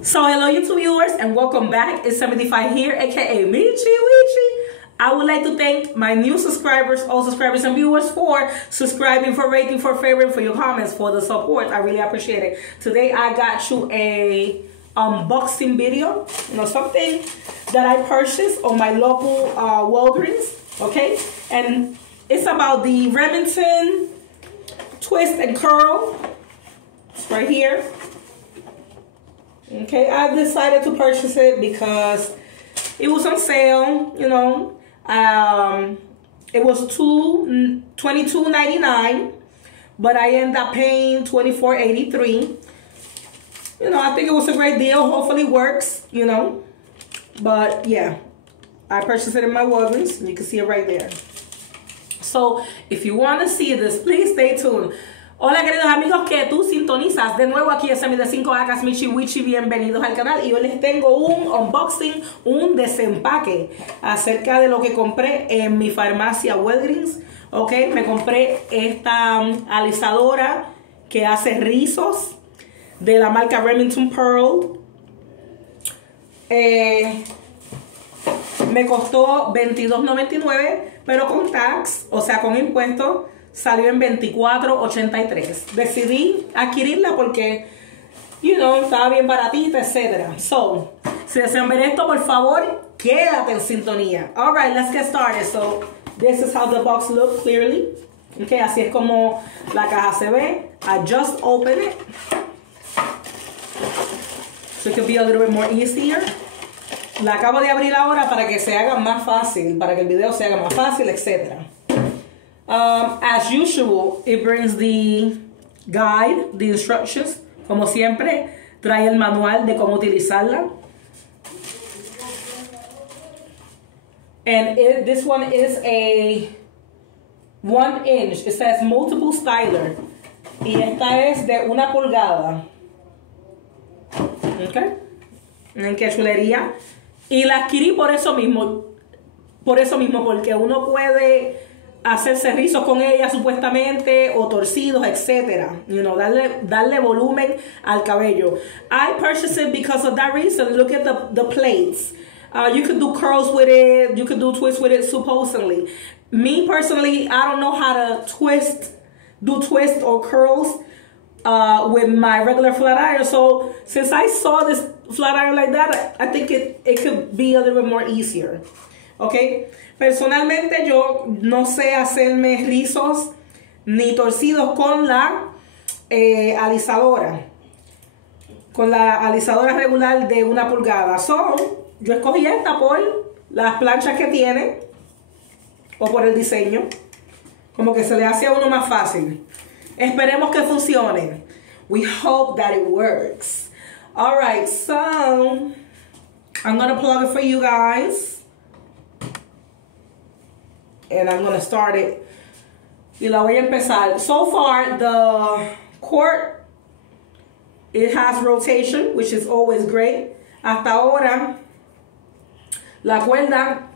So hello YouTube viewers and welcome back. It's 75 here, aka Michi Wichi. I would like to thank my new subscribers, old subscribers and viewers for subscribing, for rating, for favoring, for your comments, for the support. I really appreciate it. Today I got you a unboxing video, something that I purchased on my local Walgreens, okay? And it's about the Remington Twist and Curl. It's right here. Okay, I decided to purchase it because it was on sale, it was $22.99, but I ended up paying $24.83. I think it was a great deal. Hopefully it works, but yeah, I purchased it in my Walgreens, and you can see it right there. So if you want to see this, please stay tuned. Hola queridos amigos que tú sintonizas de nuevo aquí en Semi de 5 Acas, Michi Wichi, bienvenidos al canal. Y hoy les tengo un unboxing, un desempaque acerca de lo que compré en mi farmacia Walgreens. Ok, me compré esta alisadora que hace rizos de la marca Remington Twist. Me costó $22.99, pero con tax, o sea con impuestos, salió en $24.83. Decidí adquirirla porque, estaba bien baratita, etc. So, si desean ver esto, por favor, quédate en sintonía. Alright, let's get started. So, this is how the box looks clearly. Okay, así es como la caja se ve. I just opened it. So it could be a little bit more easier. La acabo de abrir ahora para que se haga más fácil, para que el video se haga más fácil, etc. As usual, it brings the guide, the instructions. Como siempre, trae el manual de cómo utilizarla. And this one is a 1 inch. It says multiple styler. Y esta es de 1 pulgada. Ok. En qué chulería. Y la adquirí por eso mismo. Porque uno puede hacerse rizos con ella supuestamente o torcidos, etc. Darle volumen al cabello. I purchased it because of that reason. Look at the plates. You could do curls with it. You could do twists with it supposedly. Me personally, I don't know how to do twist or curls with my regular flat iron. So since I saw this flat iron like that, I think it could be a little bit more easier. Okay. Personalmente yo no sé hacerme rizos ni torcidos con la alisadora. Con la alisadora regular de 1 pulgada. So, yo escogí esta por las planchas que tiene o por el diseño. Como que se le hace a uno más fácil. Esperemos que funcione. We hope that it works. Alright, so I'm gonna plug it for you guys. And I'm going to start it. Y la voy a empezar. So far, the cord, it has rotation, which is always great. Hasta ahora, la cuerda,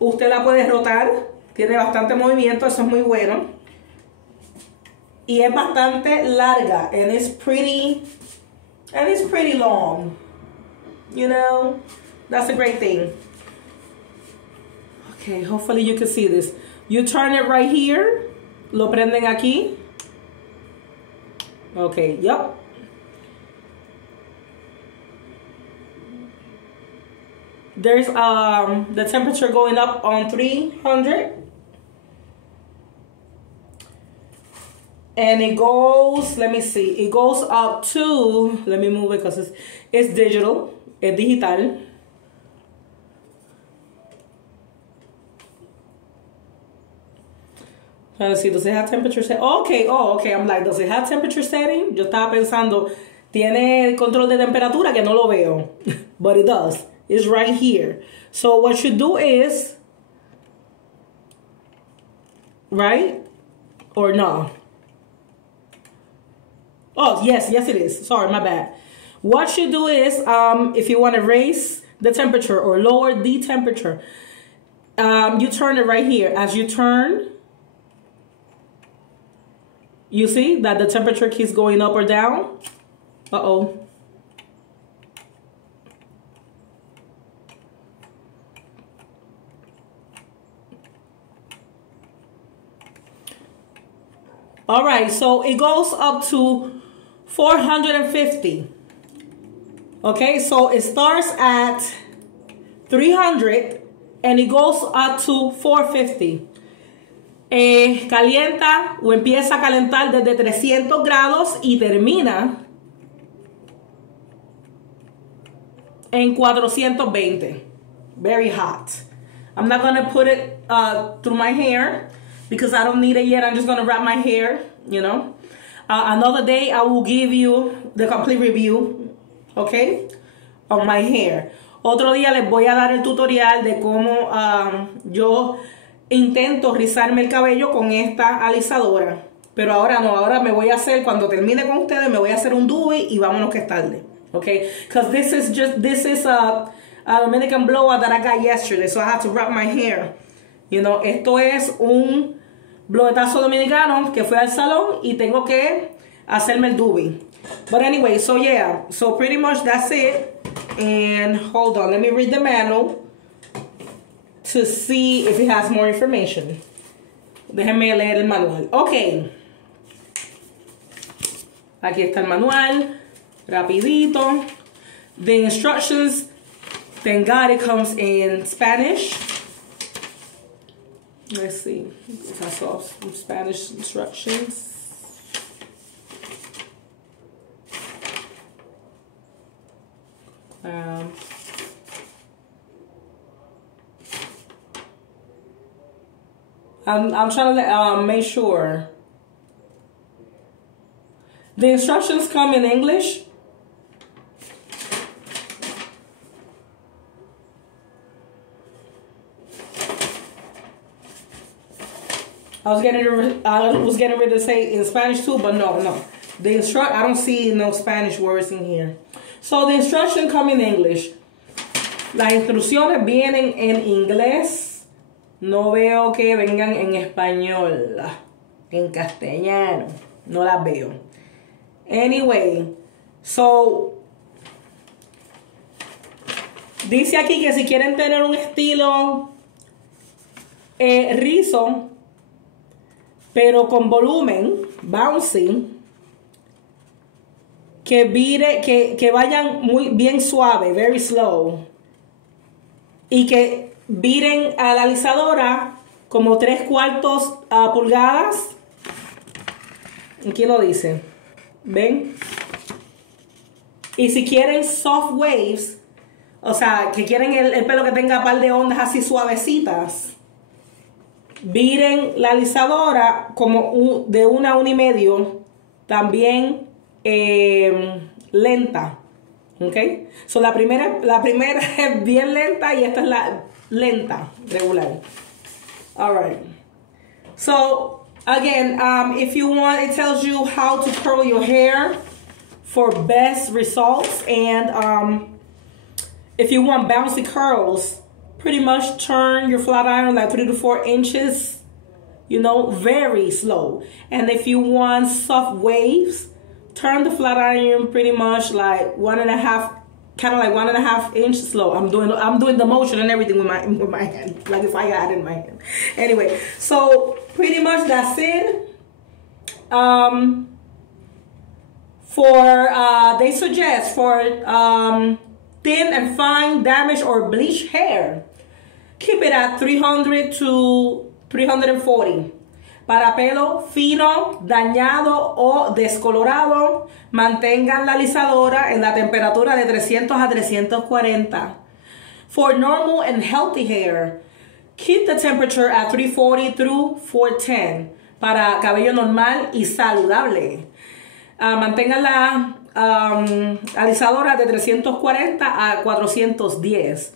usted la puede rotar. Tiene bastante movimiento, eso es muy bueno. Y es bastante larga. And it's pretty long. That's a great thing. Okay, hopefully you can see this. You turn it right here. Lo prenden aquí. Okay, yep. There's the temperature going up on 300. And it goes, let me see. It goes up to, let me move it because it's digital. Es digital. Let's see, does it have temperature setting? Okay, okay. I'm like, does it have temperature setting? Yo estaba pensando, tiene control de temperatura que no lo veo. But it does. It's right here. So what you do is, right? Or no? Oh, yes it is. Sorry, my bad. What you do is, if you want to raise the temperature or lower the temperature, you turn it right here. As you turn, you see that the temperature keeps going up or down. Uh-oh. All right, so it goes up to 450. Okay, so it starts at 300 and it goes up to 450. Calienta o empieza a calentar desde 300 grados y termina en 420. Very hot. I'm not going to put it through my hair because I don't need it yet. I'm just going to wrap my hair, you know. Another day I will give you the complete review, okay, on my hair. Otro día les voy a dar el tutorial de cómo yo intento rizarme el cabello con esta alisadora. Pero ahora no, ahora me voy a hacer, cuando termine con ustedes, me voy a hacer un doobie y vámonos que es tarde. Okay, because this is a Dominican blowout that I got yesterday, so I have to wrap my hair. You know, esto es un blowetazo dominicano que fue al salón y tengo que hacerme el doobie. But anyway, so yeah, so pretty much that's it. And hold on, let me read the manual to see if it has more information. Déjenme leer el manual. Okay. Aquí está el manual. Rapidito. The instructions, thank God it comes in Spanish. Let's see if I saw some Spanish instructions. I'm trying to make sure. The instructions come in English. I was getting ready to say in Spanish too, but no. I don't see no Spanish words in here. So the instructions come in English. Las instrucciones vienen en inglés. No veo que vengan en español, en castellano. No las veo. Anyway, so dice aquí que si quieren tener un estilo rizo, pero con volumen, bouncy, que vayan muy bien suave, very slow, y que viren a la alisadora como 3/4 pulgadas. Aquí lo dice, ¿ven? Y si quieren soft waves, o sea, que quieren el pelo que tenga un par de ondas así suavecitas, viren la alisadora como de 1 a 1,5, también lenta, ¿ok? So la primera es bien lenta y esta es la lenta, regular. All right. So again, if you want, it tells you how to curl your hair for best results, and if you want bouncy curls, pretty much turn your flat iron like 3 to 4 inches, you know, very slow. And if you want soft waves, turn the flat iron pretty much like 1.5, kind of like 1.5 inch slow. I'm doing the motion and everything with my hand, like if I had it in my hand. Anyway, so pretty much that's it. They suggest for thin and fine, damaged or bleached hair, keep it at 300 to 340. Para pelo fino, dañado o descolorado, mantengan la alisadora en la temperatura de 300 a 340. For normal and healthy hair, keep the temperature at 340 through 410. Para cabello normal y saludable, mantengan la alisadora de 340 a 410.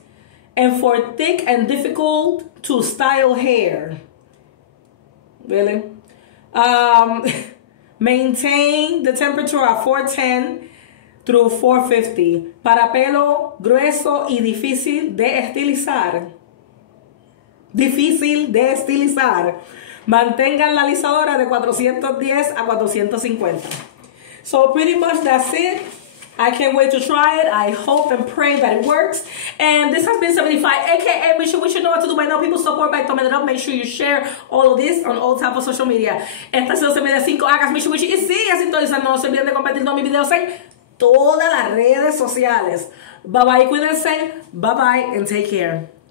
And for thick and difficult to style hair, really, maintain the temperature at 410 through 450. Para pelo grueso y difícil de estilizar, mantengan la alisadora de 410 a 450. So pretty much that's it. I can't wait to try it. I hope and pray that it works. And this has been 75, aka we should know what to do by now. People support by thumbing it up. Make sure you share all of this on all types of social media. Esta ha sido 5. Hagas Michi Wichi y sigue sintonizando. No se olviden de compartir todos mis videos en todas las redes sociales. Bye bye, cuídense. Bye bye and take care.